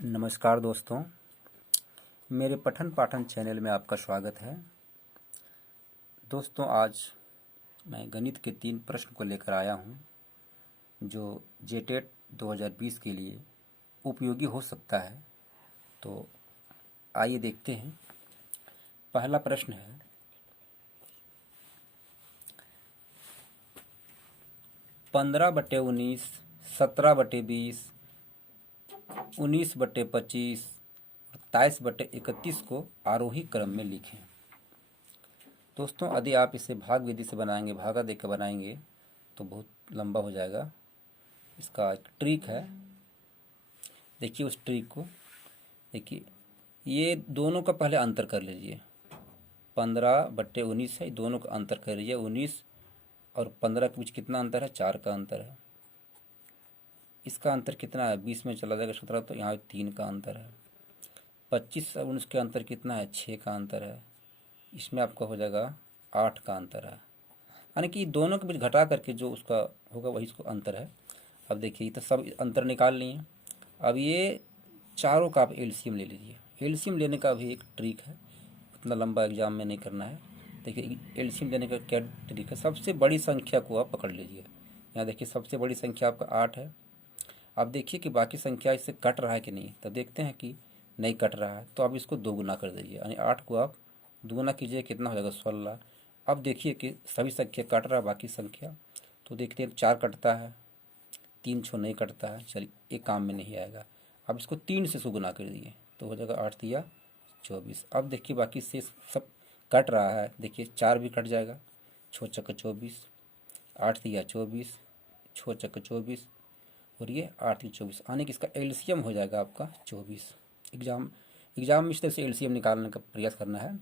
नमस्कार दोस्तों, मेरे पठन पाठन चैनल में आपका स्वागत है। दोस्तों, आज मैं गणित के 3 प्रश्न को लेकर आया हूं, जो जेटेट 2020 के लिए उपयोगी हो सकता है। तो आइए देखते हैं। पहला प्रश्न है, 15/19, 17/20, 19/25 और 23/31 को आरोही क्रम में लिखें। दोस्तों, यदि आप इसे भाग विधि से बनाएंगे, भागा देकर बनाएंगे तो बहुत लंबा हो जाएगा। इसका एक ट्रिक है, देखिए उस ट्रिक को। देखिए, ये दोनों का पहले अंतर कर लीजिए। 15/19 है, दोनों का अंतर कर लीजिए। 19 और 15 के बीच कितना अंतर है? 4 का अंतर है। इसका अंतर कितना है? 20 में चला जाएगा 17, तो यहाँ 3 का अंतर है। 25 और 19 के अंतर कितना है? 6 का अंतर है। इसमें आपका हो जाएगा 8 का अंतर है। यानी कि दोनों के बीच घटा करके जो उसका होगा वही इसको अंतर है। अब देखिए, तो सब अंतर निकाल लिए। अब ये चारों का आप एलसीएम ले लीजिए। एलसीएम लेने का भी एक ट्रिक है, उतना लंबा एग्जाम में नहीं करना है। देखिए एलसीएम लेने का क्या ट्रिक है। सबसे बड़ी संख्या को आप पकड़ लीजिए। यहाँ देखिए, सबसे बड़ी संख्या आपका 8 है। आप देखिए कि बाकी संख्या इससे कट रहा है कि नहीं। तो देखते हैं कि नहीं कट रहा है, तो आप इसको 2 गुना कर दीजिए। यानी 8 को आप 2 गुना कीजिए, कितना हो जाएगा? 16। अब देखिए कि सभी संख्या कट रहा है, बाकी संख्या तो देखते हैं 4 कटता है, 3 छो नहीं कटता है। चलिए, ये काम में नहीं आएगा। अब इसको 3 से गुना कर दिए तो हो जाएगा 8 तिया 24। अब देखिए बाकी से सब कट रहा है। देखिए 4 भी कट जाएगा, 6 चक्का 24, 8 तिया 24, 6 चक्का 24 और ये 8 तिया 24। आने कि इसका एलसीएम हो जाएगा आपका 24। एग्जाम में इस तरह से एलसीएम निकालने का प्रयास करना है।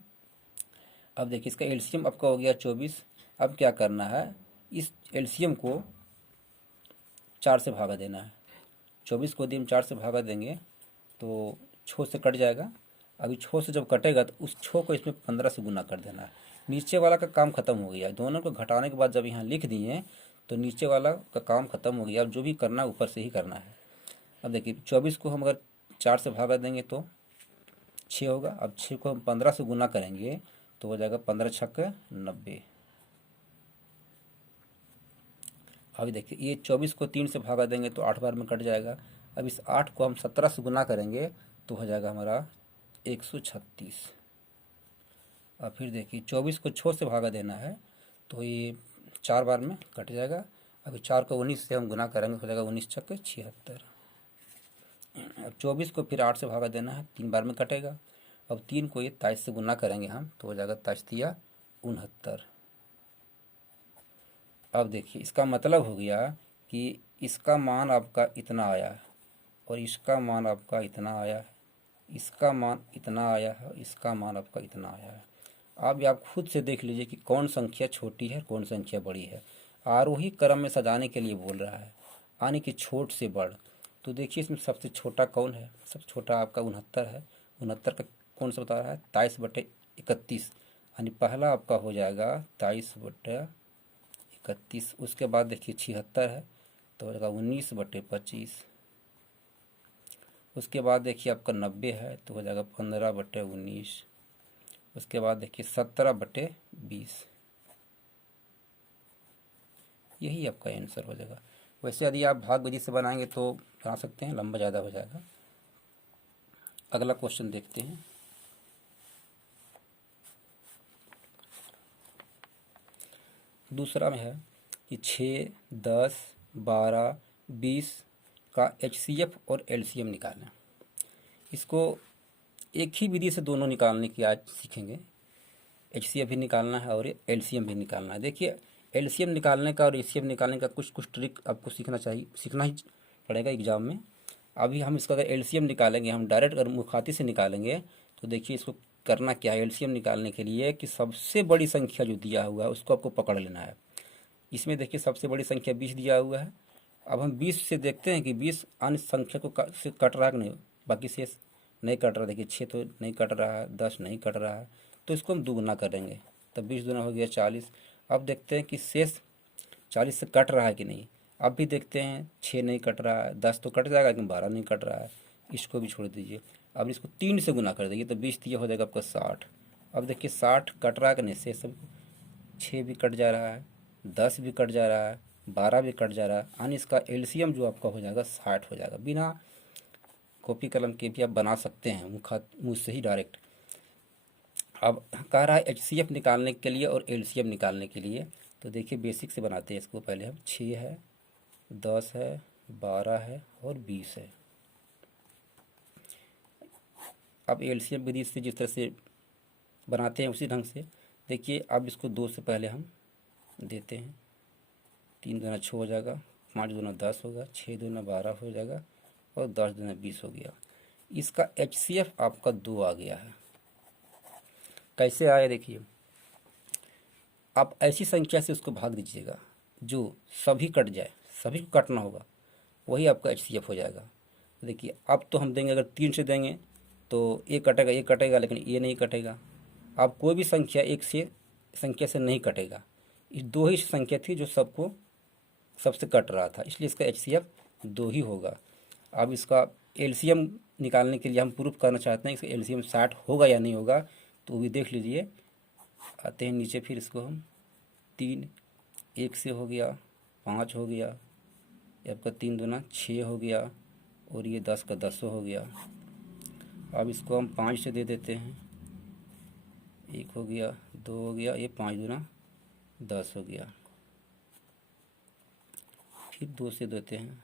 अब देखिए, इसका एलसीएम आपका हो गया 24। अब क्या करना है? इस एलसीएम को 4 से भागा देना है। 24 को यदि हम 4 से भागा देंगे तो 6 से कट जाएगा। अभी 6 से जब कटेगा तो उस 6 को इसमें 15 से गुना कर देना है। नीचे वाला का काम खत्म हो गया। दोनों को घटाने के बाद जब यहाँ लिख दिए तो नीचे वाला का काम खत्म हो गया। अब जो भी करना है ऊपर से ही करना है। अब देखिए, 24 को हम अगर 4 से भागा देंगे तो 6 होगा। अब 6 को हम 15 से गुना करेंगे तो हो जाएगा 15 छक्के 90। अभी देखिए, ये 24 को 3 से भागा देंगे तो 8 बार में कट जाएगा। अब इस 8 को हम 17 से गुना करेंगे तो हो जाएगा हमारा 136। और फिर देखिए, 24 को 6 से भागा देना है तो ये 4 बार में कट जाएगा। अभी 4 को 19 से हम गुना करेंगे, हो जाएगा 19 छक्के 76। अब 24 को फिर 8 से भागा देना है, 3 बार में कटेगा। अब 3 को ये 23 से गुना करेंगे हम तो हो जाएगा 23 तिया 69। अब देखिए, इसका मतलब हो गया कि इसका मान आपका इतना आया है और इसका मान आपका इतना आया है, इसका मान इतना आया है, इसका मान आपका इतना आया है। अब आप खुद से देख लीजिए कि कौन संख्या छोटी है, कौन संख्या बड़ी है। आरोही क्रम में सजाने के लिए बोल रहा है, यानी कि छोट से बड़। तो देखिए, इसमें सबसे छोटा कौन है? सबसे छोटा आपका 69 है। 69 का कौन सा बता रहा है? 23/31। यानी पहला आपका हो जाएगा 23/31। उसके बाद देखिए 76 है तो हो जाएगा 19/25। उसके बाद देखिए आपका 90 है तो हो जाएगा 15/19। उसके बाद देखिए 17/20। यही आपका आंसर हो जाएगा। वैसे यदि आप भाग विधि से बनाएंगे तो बना सकते हैं, लंबा ज़्यादा हो जाएगा। अगला क्वेश्चन देखते हैं। दूसरा में है कि 6, 10, 12, 20 का एचसीएफ और एलसीएम निकालना। इसको एक ही विधि से दोनों निकालने की आज सीखेंगे। एचसीएफ भी निकालना है और एलसीएम भी निकालना है। देखिए, एलसीएम निकालने का और एचसीएफ निकालने का कुछ कुछ ट्रिक आपको सीखना ही पड़ेगा एग्जाम में। अभी हम इसका अगर एलसीएम निकालेंगे, हम डायरेक्ट अगर मुखाती से निकालेंगे तो देखिए इसको करना क्या है। एलसीएम निकालने के लिए कि सबसे बड़ी संख्या जो दिया हुआ है उसको आपको पकड़ लेना है। इसमें देखिए सबसे बड़ी संख्या 20 दिया हुआ है। अब हम 20 से देखते हैं कि 20 अन्य संख्या को से कट रहा है कि नहीं। बाकी शेष नहीं कट रहा। देखिए 6 तो नहीं कट रहा है, 10 नहीं कट रहा है, तो इसको हम दुगुना करेंगे तब 20 दूना हो गया 40। अब देखते हैं कि शेष 40 से कट रहा है कि नहीं। अब भी देखते हैं 6 नहीं कट रहा है, 10 तो कट जाएगा लेकिन 12 नहीं कट रहा है। इसको भी छोड़ दीजिए। अब इसको 3 से गुना कर देंगे तो 20 दिया हो जाएगा आपका 60। अब देखिए 60 कट रहा है कि नहीं, से सब 6 भी कट जा रहा है, 10 भी कट जा रहा है, 12 भी कट जा रहा है, यानी इसका एलसीएम जो आपका हो जाएगा 60 हो जाएगा। बिना कॉपी कलम के भी आप बना सकते हैं मुँह से ही डायरेक्ट। अब कह रहा है एचसीएफ निकालने के लिए और एलसीएम निकालने के लिए, तो देखिए बेसिक से बनाते हैं इसको। पहले हम 6 है, 10 है, 12 है और 20 है। अब एलसीएम विधि से जिस तरह से बनाते हैं उसी ढंग से देखिए। अब इसको 2 से पहले हम देते हैं, 3 दूना 6 हो जाएगा, 5 दूना 10 होगा, 6 दूना 12 हो जाएगा और 10 दूना 20 हो गया। इसका एचसीएफ आपका 2 आ गया है। कैसे आया देखिए, आप ऐसी संख्या से उसको भाग दीजिएगा जो सभी कट जाए, सभी को काटना होगा, वही आपका एचसीएफ हो जाएगा। देखिए अब तो हम देंगे, अगर 3 से देंगे तो ये कटेगा, लेकिन ये नहीं कटेगा। आप कोई भी संख्या एक से संख्या से नहीं कटेगा, इस 2 ही संख्या थी जो सबसे कट रहा था, इसलिए इसका एचसीएफ 2 ही होगा। अब इसका एलसीएम निकालने के लिए हम प्रूफ करना चाहते हैं इसका एलसीएम 60 होगा या नहीं होगा, तो वो भी देख लीजिए। आते हैं नीचे, फिर इसको हम 3 1 से हो गया, 5 हो गया, ये आपका 3 दूना 6 हो गया और ये 10 का 10 हो गया। अब इसको हम 5 से दे देते हैं, 1 हो गया, 2 हो गया, ये 5 दूना 10 हो गया। फिर 2 से देते हैं।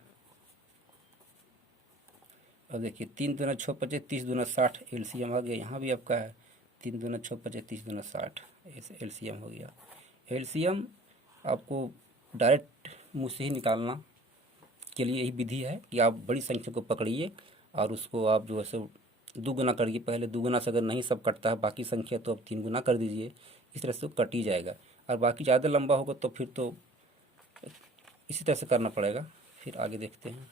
अब देखिए 3 दूना 6 25, 30 दूना 60 एलसीएम आ गया। यहाँ भी आपका है 3 दूना 6 25, 30 दूना 60 ऐसे एलसीएम हो गया। एलसीएम आपको डायरेक्ट मुँह से ही निकालना के लिए यही विधि है कि आप बड़ी संख्या को पकड़िए और उसको आप जो है सो 2 गुना करिए। पहले 2 गुना से अगर नहीं सब कटता है बाकी संख्या, तो आप 3 गुना कर दीजिए, इस तरह से वो कट ही जाएगा। और बाकी ज़्यादा लंबा होगा तो फिर तो इसी तरह से करना पड़ेगा। फिर आगे देखते हैं।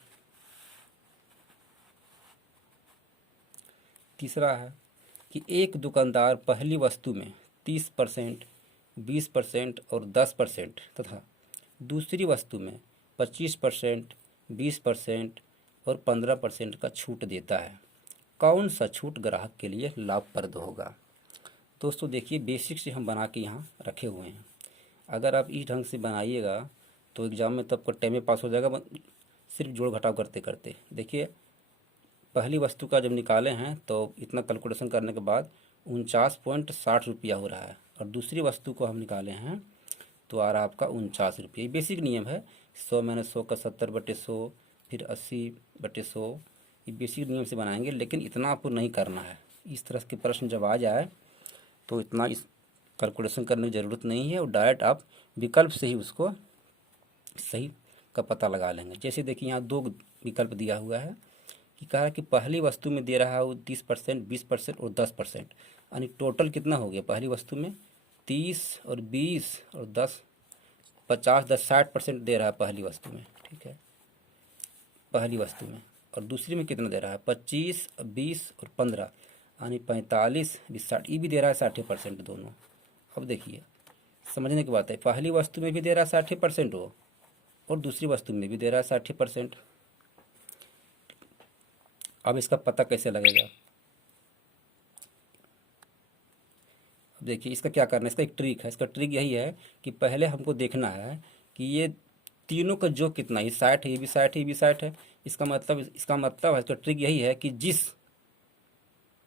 तीसरा है कि एक दुकानदार पहली वस्तु में 30%, 20% और 10% तथा दूसरी वस्तु में 25%, 20% और 15% का छूट देता है। कौन सा छूट ग्राहक के लिए लाभप्रद होगा? दोस्तों देखिए बेसिक से हम बना के यहाँ रखे हुए हैं। अगर आप इस ढंग से बनाइएगा तो एग्ज़ाम में तो आपका टाइम में पास हो जाएगा, सिर्फ जोड़ घटाव करते करते। देखिए पहली वस्तु का जब निकाले हैं तो इतना कैलकुलेशन करने के बाद 49.60 रुपया हो रहा है, और दूसरी वस्तु को हम निकाले हैं तो आ रहा आपका 49 रुपये। बेसिक नियम है, 100 मैंने 100 का 70/100, फिर 80/100, ये बेसिक नियम से बनाएंगे। लेकिन इतना आपको नहीं करना है। इस तरह के प्रश्न जब आ जाए तो इतना इस कैलकुलेशन करने की ज़रूरत नहीं है, और डायरेक्ट आप विकल्प से ही उसको सही का पता लगा लेंगे। जैसे देखिए यहाँ 2 विकल्प दिया हुआ है कि कहा है कि पहली वस्तु में दे रहा है वो 30%, 20% और 10%, यानी टोटल कितना हो गया पहली वस्तु में 30 और 20 और 10, 50, 10, 60% दे रहा है पहली वस्तु में। ठीक है, पहली वस्तु में। और दूसरी में कितना दे रहा है 25, 20 और 15, यानी 45, 20, 60, ये भी दे रहा है 60% दोनों। अब देखिए समझने की बात है, पहली वस्तु में भी दे रहा है 60% वो, और दूसरी वस्तु में भी दे रहा है 60%। अब इसका पता कैसे लगेगा? अब देखिए इसका क्या करना है, इसका एक ट्रिक है। इसका ट्रिक यही है कि पहले हमको देखना है कि ये तीनों का जो कितना, ये 60 है, ये भी 60 है, ये भी 60 है। इसका मतलब है, इसका ट्रिक यही है कि जिस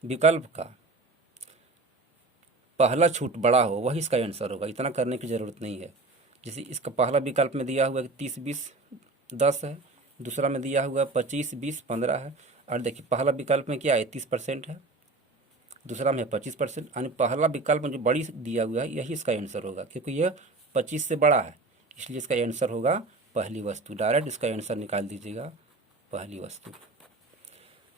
विकल्प का पहला छूट बड़ा हो वही इसका आंसर होगा। इतना करने की ज़रूरत नहीं है। जैसे इसका पहला विकल्प में दिया हुआ है कि 30, 20, 10 है, दूसरा में दिया हुआ 25, 20, 15 है। और देखिए पहला विकल्प में क्या है 30% है, दूसरा में 25%, यानी पहला विकल्प में जो बड़ी दिया हुआ है यही इसका आंसर होगा, क्योंकि यह 25 से बड़ा है, इसलिए इसका आंसर होगा पहली वस्तु। डायरेक्ट इसका आंसर निकाल दीजिएगा पहली वस्तु।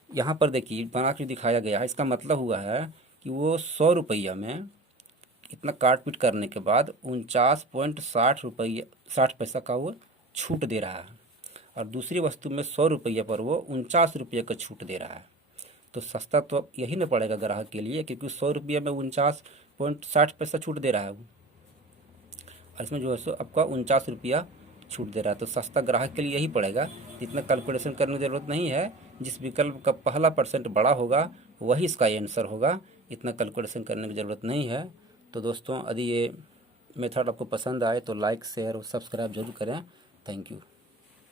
यहाँ पर देखिए बना के दिखाया गया है, इसका मतलब हुआ है कि वो 100 रुपया में इतना काट पीट करने के बाद 49.60 रुपये 60 पैसा का वो छूट दे रहा है, और दूसरी वस्तु में 100 रुपये पर वो 49 रुपये का छूट दे रहा है। तो सस्ता तो यही ना पड़ेगा ग्राहक के लिए, क्योंकि 100 रुपये में 49.60 पैसा छूट दे रहा है वो, और इसमें जो है सो आपका 49 रुपया छूट दे रहा है। तो सस्ता ग्राहक के लिए यही पड़ेगा, इतना कैलकुलेशन करने की ज़रूरत नहीं है। जिस विकल्प का पहला परसेंट बड़ा होगा वही इसका आंसर होगा, इतना कैलकुलेशन करने की ज़रूरत नहीं है। तो दोस्तों, यदि ये मेथड आपको पसंद आए तो लाइक, शेयर और सब्सक्राइब जरूर करें। Thank you.